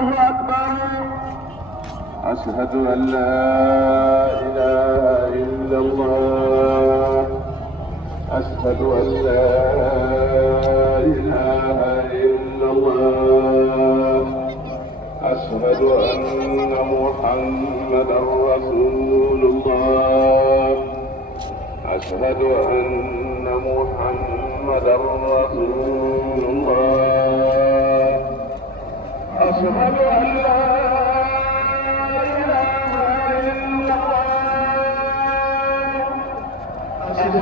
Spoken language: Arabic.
الله أكبر. أشهد أن لا إله إلا الله. أشهد أن لا إله إلا الله. أشهد أن محمدا رسول الله. أشهد أن محمدا رسول الله. أشهد أن لا إله إلا الله. أشهد